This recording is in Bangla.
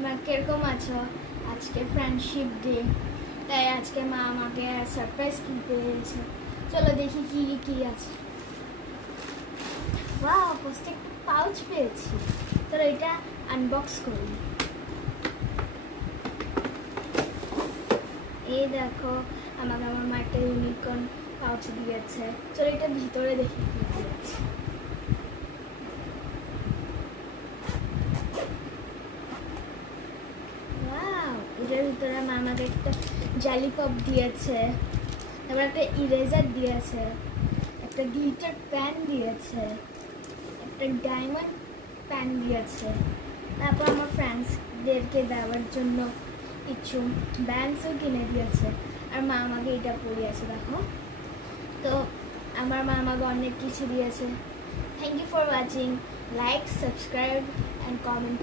তোমরা কিরকম আছো? আজকে ফ্রেন্ডশিপ ডে, তাই আজকে মা আমাকে সারপ্রাইজ কিনতে দিয়েছে। চলো দেখি কি কি আছে। ওয়াও, ফার্স্টে একটা পাউচ পেয়েছি। চলো এটা আনবক্স করি। এই দেখো, আমাকে আমার মা একটা ইউনিকর্ন পাউচ দিয়েছে। চলো এটা ভিতরে দেখি কি কি আছে। এটার ভিতরে মা আমাকে একটা জালিপপ দিয়েছে, তারপর একটা ইরেজার দিয়েছে, একটা গ্লিটার প্যান দিয়েছে, একটা ডায়মন্ড প্যান দিয়েছে, তারপর আমার ফ্রেন্ডসদেরকে দেওয়ার জন্য কিছু ব্যাংকসও কিনে দিয়েছে। আর মা আমাকে এটা পরিয়েছে, দেখো। তো আমার মা আমাকে অনেক কিছু দিয়েছে। Thank you for watching. Like, subscribe and comment.